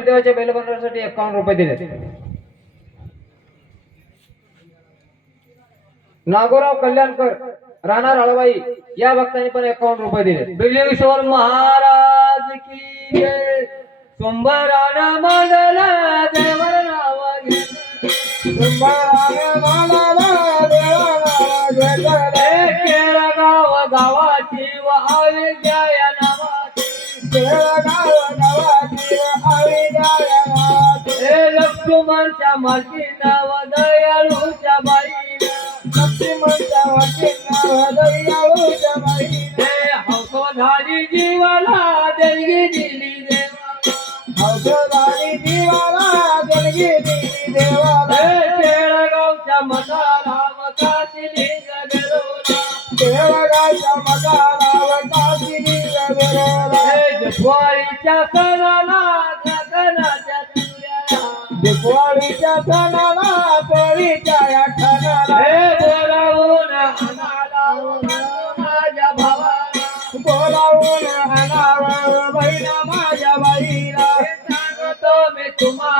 देवाच्या बैल बनवण्यासाठी 51 रुपये दिले. नागोराव कल्याणकर राणा राळवाई या भक्तांनी पण 51 रुपये दिले. बिलेश्वर महाराज की जय. सोमवाराला मांडला देवर नाव घेतलं. सोमवाराला मांडला देवर नाव घेतलं. केळगाव गावाची व अविद्या या नावाची. केळगाव गावाची अविद्या या नावाची. लक्ष्मणच्या मालकी नाव दयाळूच्या बाईला. लक्ष्मणच्या मालकी नाव दयाळूच्या बाईला. हौस झाली जीवाला देणगी दिली देवाला. हौसदारी जीवाला देणगी दिली देवाला. केळगावच्या मठाला मठाची लिंग बेरोला. केळगावच्या मठाला काशीला बेरोला. दिवाळीच्या सणाला गगनाच्या तुऱ्याला. दिवाळीच्या सणाला पोळीच्या या खानाला. बोलावून आणाला माझ्या भावाला. बोलावून आणावं बहिणा माझ्या बाईला. सांगतो मी तुम्हाला